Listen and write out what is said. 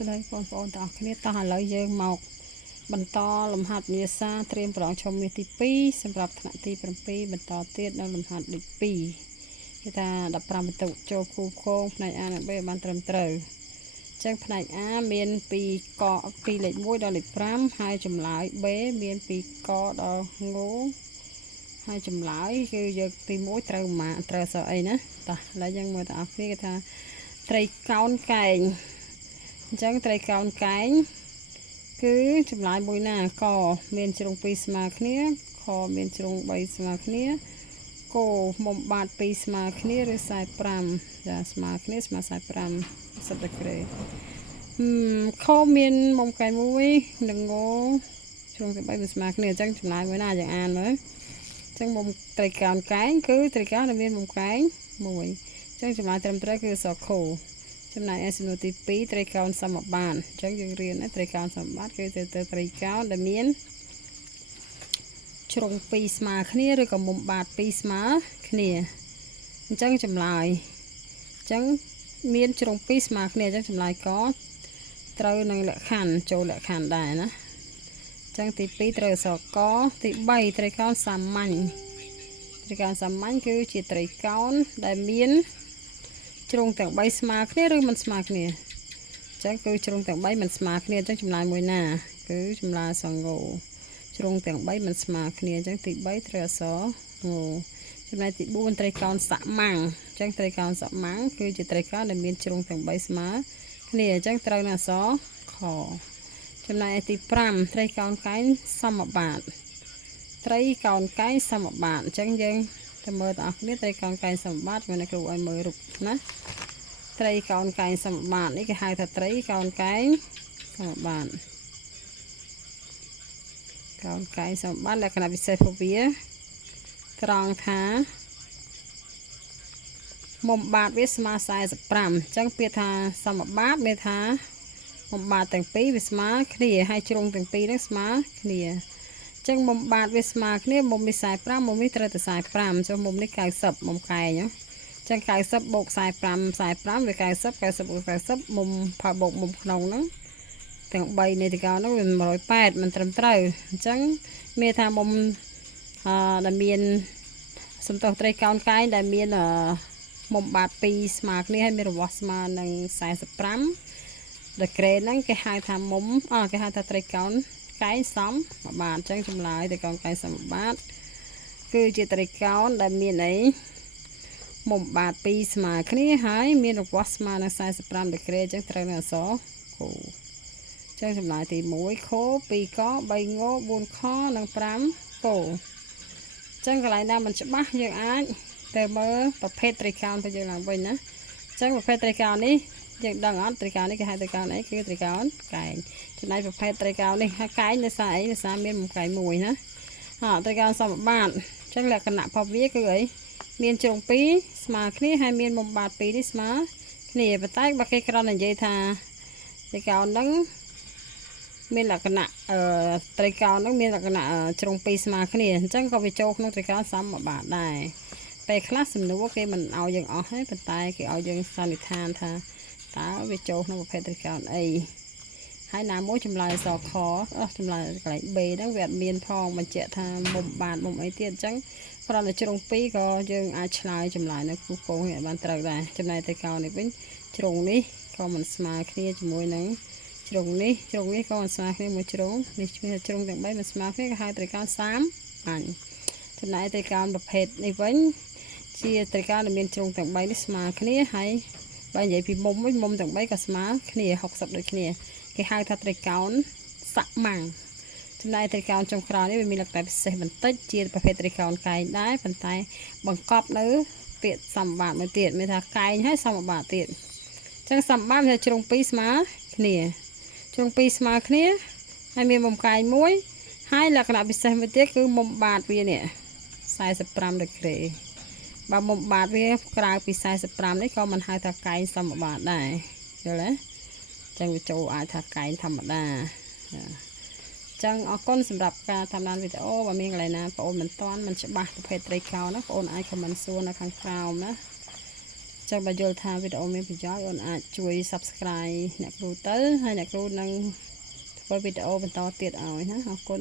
ស្ដីបងប្អូនទាំងអស់គ្នាតោះឥឡូវយើងមកបន្តលំហាត់ភាសាត្រៀមប្រឡងឈុំមាសទី2សម្រាប់ថ្នាក់ទី7បន្តទៀតនៅលំហាត់លេខ2គេថា15បន្ទុកចូលគូខងផ្នែក A និង B បានត្រឹមត្រូវអញ្ចឹងផ្នែក A មានពីកពីលេខ1ដល់លេខ5ហើយចម្លើយ B មានពីកដល់ងហើយចម្លើយគឺយើងទី1ត្រូវម៉ាត្រូវសអីណាតោះឥឡូវយើងមើលទាំងអស់គ្នាគេថាត្រីកោណកែងអញ្ចឹងត្រីកោណកែងគឺចម្លើយមួយណាកមានជ្រុង2ស្មើគ្នាខមានជ្រុង3ស្មើគ្នាគោមុំបាត2ស្មើគ្នាឬ45ចាស្មើគ្នាស្មើ45សិតតែក្រេខមានមុំកែង1និងងជ្រុងទី3ស្មើគ្នាអញ្ចឹងចម្លើយមួយណាយើងអានមើលអញ្ចឹងមុំត្រីកោណកែងគឺត្រីកោណដែលមានមុំកែង1អញ្ចឹងចម្លើយត្រឹមត្រូវគឺសខូចំណែកឯសំណួរទី2ត្រីកោណសមបាតអញ្ចឹងយើងរៀនត្រីកោណសមបាតគឺទៅត្រីកោណដែលមានជ្រុង2ស្មើគ្នាឬក៏មុំបាត2ស្មើគ្នាអញ្ចឹងចម្លើយអញ្ចឹងមានជ្រុង2ស្មើគ្នាអញ្ចឹងចម្លើយកត្រូវនឹងលក្ខខណ្ឌចូលលក្ខខណ្ឌដែរណាអញ្ចឹងទី2ត្រូវសកទី3ត្រីកោណសាមញ្ញត្រីកោណសាមញ្ញគឺជាត្រីកោណដែលមានជ្រុងទាំង3ស្មើគ្នាឬមិនស្មើគ្នាអញ្ចឹងគឺជ្រុងទាំង3មិនស្មើគ្នាអញ្ចឹងចម្លើយមួយណាគឺចម្លើយសងោជ្រុងទាំង3មិនស្មើគ្នាអញ្ចឹងទី3ត្រូវអក្សរងោចំណែកទី4ត្រីកោណសមាំងអញ្ចឹងត្រីកោណសមាំងគឺជាត្រីកោណដែលមានជ្រុងទាំង3ស្មើគ្នាអញ្ចឹងត្រូវនឹងអក្សរខចំណែកទី5ត្រីកោណកែងសមបាតត្រីកោណកែងសមបាតអញ្ចឹងយើងទៅមើលទាំងអស់គ្នាត្រីកោណកែងសមបាតមានគ្រូឲ្យមើលរូបណាត្រីកោណកែងសមបាតនេះគេហៅថាត្រីកោណកែងសមបាតកោណកែងសមបាតលក្ខណៈពិសេសរបស់វាត្រង់ថាមុំបាតវាស្មើ45អញ្ចឹងពាក្យថាសមបាតមានថាមុំបាតទាំងពីរវាស្មើគ្នាហើយជ្រុងទាំងពីរហ្នឹងស្មើគ្នាអញ្ចឹងមុំបាតវាស្មើគ្នាមុំនេះ45មុំនេះត្រូវតែ45ចុះមុំនេះ90មុំកែងចឹង90បូក45វា90 90បូក90មុំផាបូកមុំក្នុងហ្នឹងទាំង3នៃទីកោណហ្នឹងវា180មិនត្រឹមត្រូវអញ្ចឹងមានថាមុំដែលមានសំទោសត្រីកោណកែងដែលមានមុំបាត2ស្មើគ្នាហើយមានរង្វាស់ស្មើនឹង45ដឺក្រេហ្នឹងគេហៅថាមុំគេហៅថាត្រីកោណកែងសមបាតអញ្ចឹងចម្លើយត្រីកោណកែងសមបាតគឺជាត្រីកោណដែលមានអីមុំបាត2ស្មើគ្នាហើយមានរង្វាស់ស្មើនឹង45ដឺក្រេអញ្ចឹងត្រូវនឹងអក្សរគោអញ្ចឹងចម្លើយទី1ខ2ក3ង4ខនិង5គោអញ្ចឹងកន្លែងណាមិនច្បាស់យើងអាចទៅមើលប្រភេទត្រីកោណទៅយើងឡើងវិញណាអញ្ចឹងប្រភេទត្រីកោណនេះយើងដឹងអត់ត្រីកោណនេះគេហៅត្រីកោណអីគឺត្រីកោណកែងចំណែកប្រភេទត្រីកោណនេះហើយកែងនៅសារអីនៅសារមានមុំកែង1ណាត្រីកោណសមបាតអញ្ចឹងលក្ខណៈរបស់វាគឺអីមានជ្រុង2ស្មើគ្នាហើយមានមុំបាត2នេះស្មើគ្នាប៉ុន្តែបើគេគ្រាន់តែនិយាយថាត្រីកោណហ្នឹងមានលក្ខណៈត្រីកោណហ្នឹងមានលក្ខណៈជ្រុង2ស្មើគ្នាអញ្ចឹងក៏វាចូលក្នុងត្រីកោណសមបាតដែរពេលខ្លះសំណួរគេមិនឲ្យយើងអស់ទេប៉ុន្តែគេឲ្យយើងសន្និដ្ឋានថាតើវាចូលក្នុងប្រភេទត្រីកោណអីហើយណាមួយចម្លើយសខចម្លើយកន្លែង B ហ្នឹងវាអត់មានផងបញ្ជាក់ថាមុំបាតមុំអីទៀតអញ្ចឹងគ្រាន់តែជ្រុង2ក៏យើងអាចឆ្លើយចម្លើយនៅគូកងនេះបានត្រូវដែរចំណែកត្រីកោណនេះវិញជ្រុងនេះក៏មិនស្មើគ្នាជាមួយនឹងជ្រុងនេះក៏មិនស្មើគ្នាមួយជ្រុងនេះជ្រុងទាំង3មិនស្មើគ្នាគេហៅត្រីកោណ30ចំណែកត្រីកោណប្រភេទនេះវិញជាត្រីកោណដែលមានជ្រុងទាំង3នេះស្មើគ្នាហើយបើនិយាយពីមុំវិញមុំទាំង3ក៏ស្មើគ្នា60ដូចគ្នាគេហៅថាត្រីកោណសមាំងចំណែកត្រីកោណចុងក្រោយនេះវាមានលក្ខណៈពិសេសបន្តិចជាប្រភេទត្រីកោណកែងដែរប៉ុន្តែបង្កប់នៅពាក្យសមបាតមួយទៀតមានថាកែងហើយសមបាតទៀតអញ្ចឹងសមបាតវាជ្រុង2ស្មើគ្នាជ្រុង2ស្មើគ្នាហើយមានមុំកែង1ហើយលក្ខណៈពិសេសមួយទៀតគឺមុំបាតវានេះ45ដឺក្រេបើមុំបាតវាក្រៅពី45នេះក៏មិនហៅថាកែងសមបាតដែរយល់ទេចឹងវាចូលអាចថាកែងធម្មតាចឹងអរគុណសម្រាប់ការតាមដានវីដេអូបើមានកន្លែងណាបងអូនមិនទាន់មិនច្បាស់ប្រភេទត្រីកោណណាបងអូនអាចខមមិនសួរនៅខាងក្រោមណា ចឹងបើយល់ថាវីដេអូមានប្រយោជន៍អូនអាចជួយ Subscribe អ្នកគ្រូទៅហើយអ្នកគ្រូនឹងធ្វើវីដេអូបន្តទៀតឲ្យណាអរគុណ